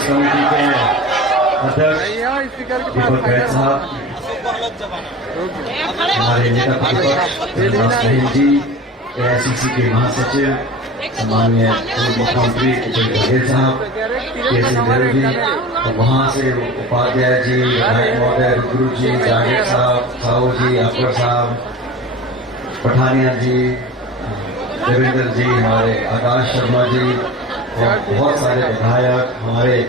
Congress committee के अध्यक्ष दीपक बैद साहब, हमारे नेता प्रतिपक्ष साहिल जी, एआईसीसी के महासचिव सम्माननीय मुख्यमंत्री बघेल साहब, के सिंह जी, और वहाँ से उपाध्याय जी, विधायक महोदय, गुरु जी, जावेद साहब, साहू जी, अकबर साहब, पठानिया जी, देवेंद्र जी, हमारे आकाश शर्मा जी और बहुत सारे विधायक, हमारे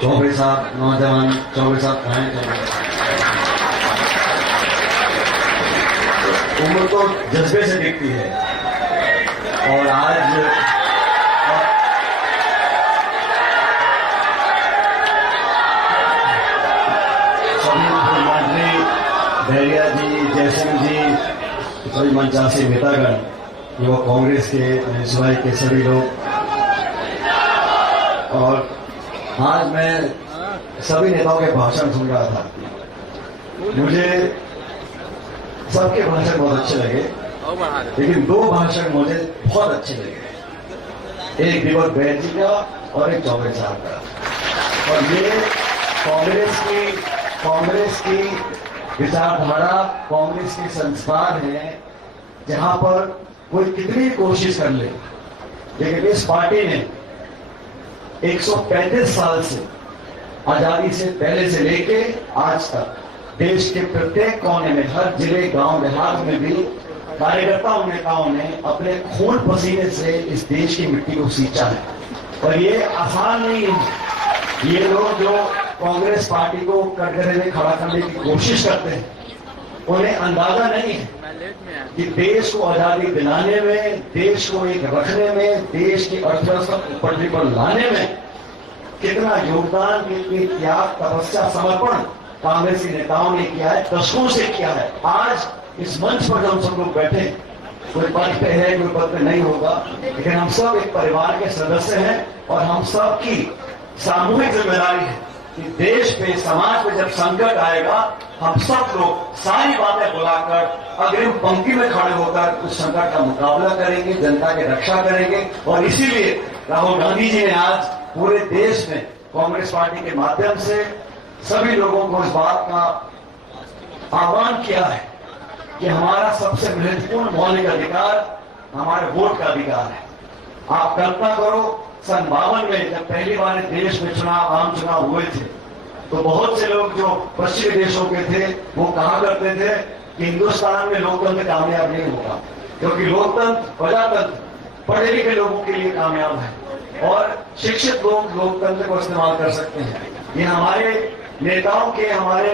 चौबे साहब, नौजवान चौबे साहब खाएं। उम्र तो जज्बे से दिखती है और आज सभी मंत्री बहरिया जी, जयसिंह जी, सभी मंचासी नेतागण, युवक कांग्रेस के सिवाय के सभी लोग, और आज मैं सभी नेताओं के भाषण सुन रहा था। मुझे सबके भाषण बहुत अच्छे लगे, लेकिन दो भाषण मुझे बहुत अच्छे लगे, एक दीपक बैद जी का और एक चौबे साहब का। और ये कांग्रेस की विचारधारा, कांग्रेस के संस्कार हैं, जहां पर कोई कितनी कोशिश कर ले, लेकिन इस पार्टी ने 135 साल से, आजादी से पहले से लेके आज तक देश के प्रत्येक कोने में, हर जिले, गांव, देहात में भी कार्यकर्ताओं, नेताओं ने अपने खून पसीने से इस देश की मिट्टी को सींचा है। और ये आसान नहीं है। ये लोग जो कांग्रेस पार्टी को कटघरे में खड़ा करने की कोशिश करते हैं, उन्हें अंदाजा नहीं है कि देश को आजादी दिलाने में, देश को एक रखने में, देश की अर्थव्यवस्था को पटरी पर लाने में कितना योगदान, कितनी त्याग, तपस्या, समर्पण कांग्रेस के नेताओं ने किया है, दशकों से किया है। आज इस मंच पर हम सब लोग बैठे, कोई पद पे है, कोई पद पे नहीं होगा, लेकिन हम सब एक परिवार के सदस्य हैं और हम सब की सामूहिक जिम्मेदारी है कि देश पे, समाज पे जब संकट आएगा, हम सब लोग सारी बातें बुलाकर अग्रिम पंक्ति में खड़े होकर उस संकट का मुकाबला करेंगे, जनता की रक्षा करेंगे। और इसीलिए राहुल गांधी जी ने आज पूरे देश में कांग्रेस पार्टी के माध्यम से सभी लोगों को इस बात का आह्वान किया है कि हमारा सबसे महत्वपूर्ण मौलिक अधिकार हमारे वोट का अधिकार है। आप कल्पना करो, सन 52 में जब पहली बार देश में चुनाव, आम चुनाव हुए थे, तो बहुत से लोग जो पश्चिमी देशों के थे वो कहा करते थे कि हिंदुस्तान में लोकतंत्र कामयाब नहीं होगा, क्योंकि लोकतंत्र, प्रजातंत्र पढ़े लिखे लोगों के लिए कामयाब है और शिक्षित लोग लोकतंत्र को इस्तेमाल कर सकते हैं। ये हमारे नेताओं के, हमारे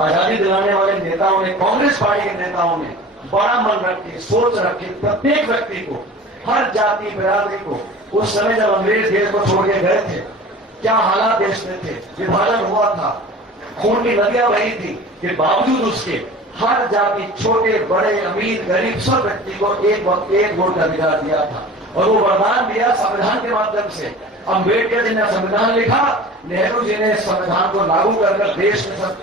आजादी दिलाने वाले नेताओं ने, कांग्रेस पार्टी के नेताओं ने बड़ा मन रख के, सोच रख के प्रत्येक व्यक्ति को, हर जाति बिरादरी को, उस समय जब अंग्रेज देश को छोड़ के गए थे, क्या हालात देश में थे, विभाजन हुआ था, खून की नदियां बही थी, के बावजूद उसके हर जाति, छोटे बड़े, अमीर गरीब, सब व्यक्ति को एक वक्त एक वोट का अधिकार दिया था। और वो वरदान दिया संविधान के माध्यम से। अम्बेडकर जी ने संविधान लिखा, नेहरू जी ने संविधान को लागू कर देश में सब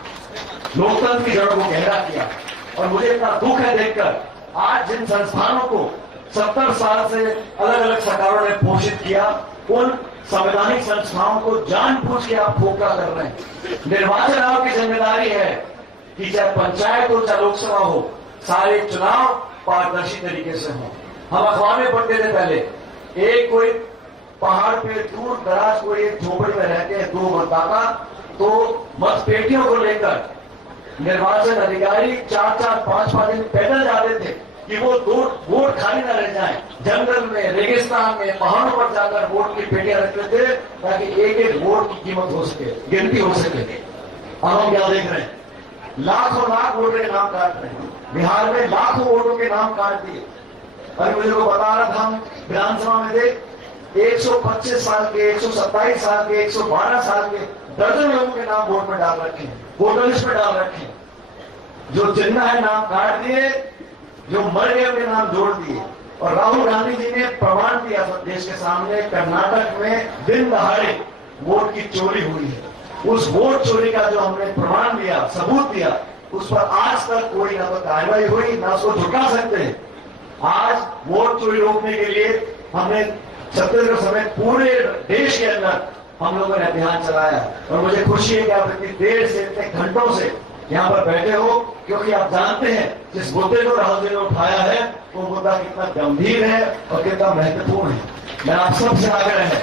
लोकतंत्र की जड़ों को गहरा किया। और मुझे इतना दुख है देखकर, आज जिन संस्थानों को 70 साल से अलग अलग सरकारों ने पोषित किया, उन संवैधानिक संस्थाओं को जानबूझ के आप खोखला कर रहे हैं। निर्वाचन आयोग की जिम्मेदारी है कि चाहे पंचायत हो, चाहे लोकसभा हो, सारे चुनाव पारदर्शी तरीके से हों। हम अखबार में पढ़ते थे पहले, एक कोई पहाड़ पे दूर दराज कोई एक झोपड़ी में रहते हैं, 2 मतदाता, तो मतपेटियों को लेकर निर्वाचन अधिकारी 4-4, 5-5 दिन पैदल जाते थे कि वो वोट खाली न रह जाए। जंगल में, रेगिस्तान में, पहाड़ों पर जाकर वोट की पेटियां रखते थे ताकि एक एक वोट की कीमत हो सके, गिनती हो सके। अब हम क्या देख रहे हैं, लाखों लाख वोटों के नाम काट रहे हैं। बिहार में लाखों वोटों के नाम काट दिए। अरे मुझे को बता रहा था, हम विधानसभा में थे, 125 साल के, 127 साल के, 112 साल के दर्जन लोगों के नाम वोट में डाल रखे हैं, वोटर लिस्ट में डाल रखे हैं। जो जिंदा है नाम काट दिए, जो मर गए उनके नाम जोड़ दिए। और राहुल गांधी जी ने प्रमाण दिया सब देश के सामने, कर्नाटक में दिन दहाड़े वोट की चोरी हुई है। उस वोट चोरी का जो हमने प्रमाण दिया, सबूत दिया, उस पर आज तक कोई ना तो कार्रवाई हुई, ना उसको झुका सकते हैं। आज वोट चोरी रोकने के लिए हमने छत्तीसगढ़ समेत पूरे देश के अंदर हम लोगों ने अभियान चलाया और मुझे खुशी है कि आप इतनी देर से, इतने घंटों से यहाँ पर बैठे हो, क्योंकि आप जानते हैं जिस मुद्दे को राहुल जी ने उठाया है वो मुद्दा कितना गंभीर है और कितना महत्वपूर्ण है। मैं आप सबसे आग्रह है,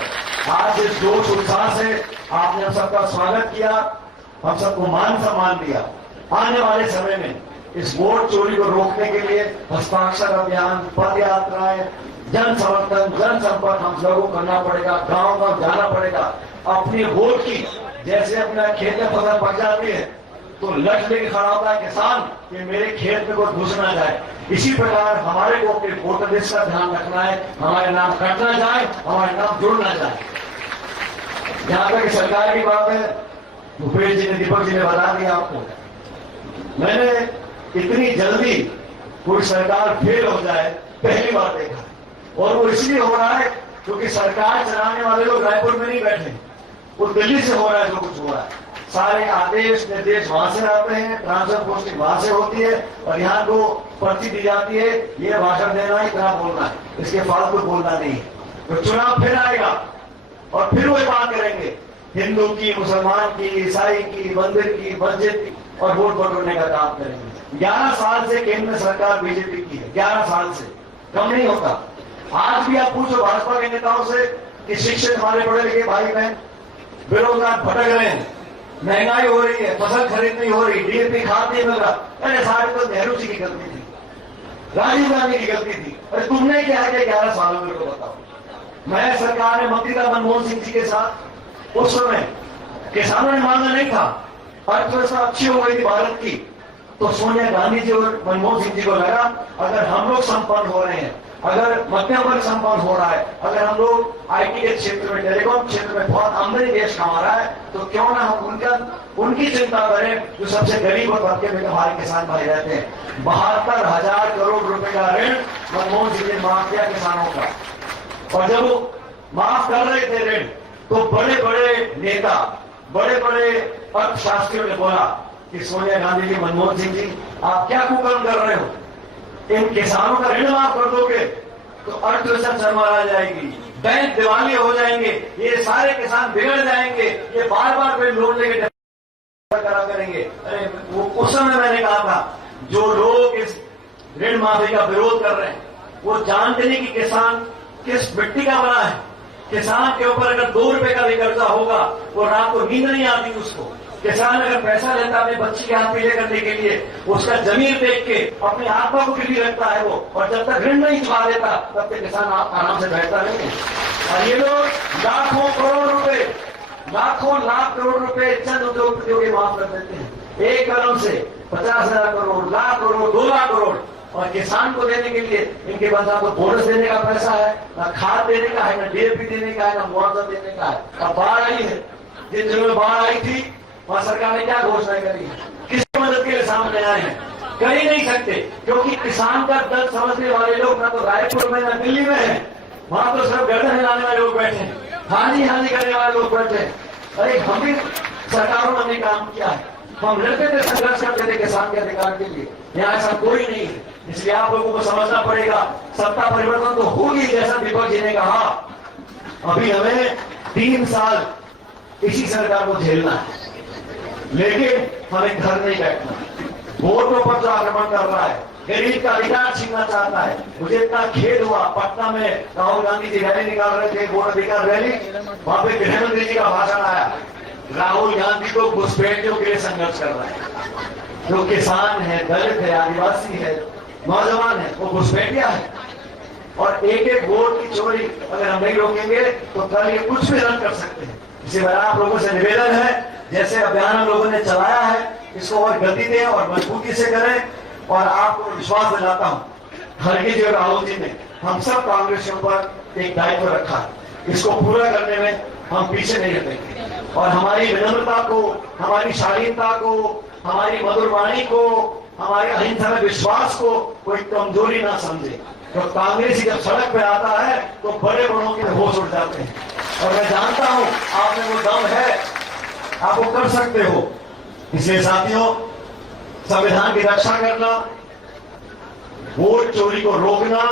आज इस जोश उत्साह से आपने हम सबका स्वागत किया, हम सबको मान सम्मान दिया। आने वाले समय में इस वोट चोरी को रोकने के लिए हस्ताक्षर अभियान, पद यात्राएं, जन समर्थन, जनसंपर्क हम लोगों को करना पड़ेगा, गांव गांव जाना पड़ेगा। अपनी वोट की, जैसे अपना खेत में फसल पक जाती है तो लठ लेके खड़ा होता है किसान कि मेरे खेत में कोई घुस ना जाए, इसी प्रकार हमारे को अपने वोटर लिस्ट का ध्यान रखना है, हमारे नाम कट ना जाए, हमारे नाम जुड़ ना जाए। जहां तक सरकार की बात है, भूपेश जी ने, दीपक जी ने बता दिया आपको, मैंने इतनी जल्दी कोई सरकार फेल हो जाए पहली बार देखा, और वो इसलिए हो रहा है क्योंकि सरकार चलाने वाले लोग रायपुर में नहीं बैठे, वो दिल्ली से हो रहा है जो कुछ हो रहा है। सारे आदेश निर्देश वहां से आते हैं, ट्रांसफर पोस्टिंग वहां से होती है और यहाँ को पर्ची दी जाती है, ये भाषण देना है, इतना बोलना है, इसके फालतू बोलना नहीं है। तो चुनाव फिर आएगा और फिर वही बात करेंगे, हिंदू की, मुसलमान की, ईसाई की, मंदिर की, मस्जिद की, और वोट बटोरने का काम करेंगे। 11 साल से केंद्र में सरकार बीजेपी की है, 11 साल से, कम नहीं होता। आज भी आप पूछो भाजपा के नेताओं से कि शिक्षित हमारे पढ़े लिखे भाई बहन बेरोजगार भटक रहे हैं, महंगाई हो रही है, फसल खरीद नहीं हो रही, डीएपी खाद नहीं मिल रहा, अरे सारे तो नेहरू जी की गलती थी, राजीव गांधी की गलती थी, अरे तुमने क्या किया 11 सालों में, को बताओ। मैं सरकार में मंत्री था मनमोहन सिंह जी के साथ, उस समय किसानों ने मांगा नहीं था, अर्थव्यवस्था अच्छी हो गई थी भारत की, तो सोनिया गांधी जी और मनमोहन सिंह जी को लगा अगर हम लोग संपन्न हो रहे हैं, अगर मध्यम वर्ग संपन्न हो रहा है, अगर हम लोग आईटी के क्षेत्र में, टेलीकॉम क्षेत्र में बहुत आमदनी देश कमा रहा है, तो क्यों ना हम उनकी चिंता करें जो सबसे गरीब और तबके में हमारे किसान भाई रहते हैं। 72,000 करोड़ रुपए का ऋण मनमोहन सिंह ने माफ किया किसानों का, और जब वो माफ कर रहे थे ऋण तो बड़े बड़े नेता, बड़े बड़े अर्थशास्त्रियों ने बोला कि सोनिया गांधी जी, मनमोहन सिंह जी, आप क्या कुकर्म कर रहे हो, इन किसानों का ऋण माफ कर दोगे तो अर्थव्यवस्था चरमरा जाएगी, बैंक दिवालिया हो जाएंगे, ये सारे किसान बिगड़ जाएंगे, ये बार बार ऋण लोन लेके करा करेंगे। अरे वो उस समय मैंने कहा था, जो लोग इस ऋण माफी का विरोध कर रहे हैं वो जानते नहीं कि किसान किस मिट्टी का बना है। किसान के ऊपर अगर 2 रुपए का भी कर्जा होगा वो रात को नींद नहीं आती उसको। किसान अगर पैसा लेता अपने बच्ची के हाथ पीले करने के लिए, उसका जमीन देख के अपनी आत्मा को गिरवी रखता है वो, और जब तक ऋण नहीं चुका देता तब तक किसान आराम से बैठता नहीं है। और ये लोग लाखों करोड़ रुपए, लाखों लाख करोड़ रुपए चंद उद्योगपतियों के माफ कर देते हैं एक कदम से, 50,000 करोड़, लाख करोड़, 2 लाख करोड़, और किसान को देने के लिए इनके पास ना तो बोनस देने का पैसा है, ना खाद देने का है, ना डीएपी देने का है, ना मुआवजा देने का है। अब बाढ़ आई है, जिन जगह में बाढ़ आई थी वहां सरकार ने क्या घोषणा करी, किसकी मदद के लिए सामने आए हैं, कर ही नहीं सकते, क्योंकि किसान का दर्द समझने वाले लोग ना तो रायपुर में ना दिल्ली में है, वहां तो सब गर्दन हिलाने वाले लोग बैठे हैं, हानि हानि करने वाले लोग बैठे हैं। अरे हम भी सरकारों ने काम किया है, हम लड़ते थे, संघर्ष करते थे किसान के अधिकार के लिए, यहाँ ऐसा कोई नहीं है। इसलिए आप लोगों को समझना पड़ेगा, सत्ता परिवर्तन तो होगी, जैसा दीपक जी ने कहा। अभी हमें 3 साल इसी सरकार को झेलना है, लेकिन हमें घर नहीं बैठना। वोटों पर जो आक्रमण कर रहा है, गरीब का अधिकार छीनना चाहता है। मुझे इतना खेद हुआ, पटना में राहुल गांधी जी रैली निकाल रहे थे, वोट अधिकार रैली, वहां पे गृहमंत्री जी का भाषण आया। राहुल गांधी तो घुसपैठियों के लिए संघर्ष कर रहा है, जो किसान है, दलित है, आदिवासी है, नौजवान है, वो घुसपैठिया है। और एक एक वोट की चोरी अगर हम नहीं रोकेंगे तो कल ये कुछ भी रद्द कर सकते हैं। इसी वजह आप लोगों से निवेदन है, जैसे अभियान हम लोगों ने चलाया है, इसको और गति दें और मजबूती से करें। और आपको विश्वास दिलाता हूं, खड़गे जी और राहुल जी ने हम सब कांग्रेसियों पर एक दायित्व रखा है, इसको पूरा करने में हम पीछे नहीं हटेंगे। और हमारी विनम्रता को, हमारी शालीनता को, हमारी मधुर वाणी को, हमारे अहिंसा में विश्वास को कोई कमजोरी ना समझे। तो कांग्रेसी जब सड़क पे आता है तो बड़े बड़ों के होश उड़ जाते हैं, और मैं जानता हूं आप में वो दम है, आप वो कर सकते हो। इसलिए साथियों, संविधान की रक्षा करना, वोट चोरी को रोकना,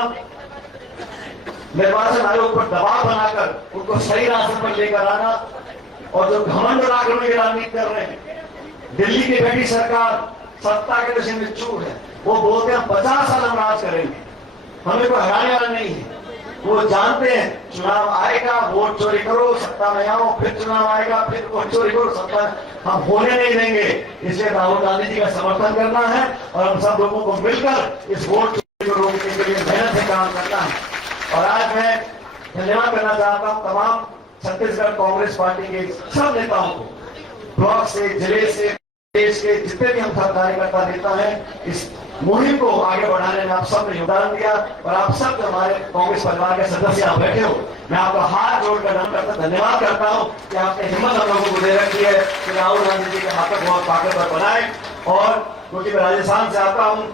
निर्वाचन आयोग पर दबाव बनाकर उनको सही रास्ते पर लेकर आना, और जो घमंड और आक्रमण की राजनीति कर रहे हैं, दिल्ली की बैठी सरकार सत्ता के नशे में चूर है। वो बोलते हैं 50 साल हम राज करेंगे, हमें कोई हराने वाला नहीं है। वो जानते हैं चुनाव आएगा, वोट चोरी करो, सत्ता में आओ, फिर चुनाव आएगा, फिर वोट चोरी करो, सत्ता हम होने नहीं देंगे। इसलिए राहुल गांधी जी का समर्थन करना है और हम सब लोगों को मिलकर इस वोट चोरी को रोकने के लिए मेहनत से काम करना है। और आज मैं धन्यवाद करना चाहता हूं तमाम छत्तीसगढ़ कांग्रेस पार्टी के सब नेताओं को, ब्लॉक से, जिले से, देश के जितने भी हम सब कार्यकर्ता नेता हैं, इस मुहिम को आगे बढ़ाने में आप सब ने योगदान दिया। और आप सब हमारे कांग्रेस परिवार के सदस्य आप बैठे हो, मैं आपका हाथ जोड़कर धन्यवाद करता हूं कि आपने हिम्मत हम लोगों को दे रखी है कि राहुल गांधी जी के हाथों बहुत ताकतवर बनाए। और क्योंकि मैं राजस्थान से आता हूं,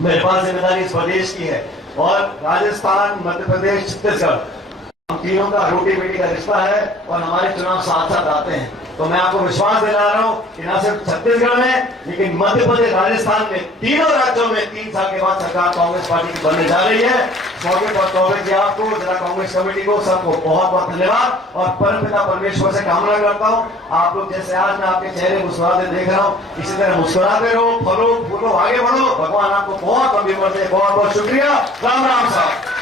मेरे पास जिम्मेदारी इस प्रदेश की है और राजस्थान, मध्य प्रदेश, छत्तीसगढ़, हम तीनों का रोटी बेटी का रिश्ता है और हमारे चुनाव साथ साथ आते हैं। तो मैं आपको विश्वास दिला रहा हूं कि न सिर्फ छत्तीसगढ़ में, लेकिन मध्य प्रदेश, राजस्थान में, तीनों राज्यों में 3 साल के बाद सरकार कांग्रेस पार्टी की बनने जा रही है। मौके पर कांग्रेस जी आपको, जिला कांग्रेस कमेटी को, सबको बहुत बहुत धन्यवाद और परमपिता परमेश्वर से कामना करता हूं आप लोग जैसे आज मैं आपके चेहरे मुस्कुराते देख रहा हूं, इसी तरह मुस्कुराते रहो, फलो फूलो, आगे बढ़ो। भगवान आपको बहुत लंबी उम्र दे। बहुत बहुत शुक्रिया। राम राम साहब।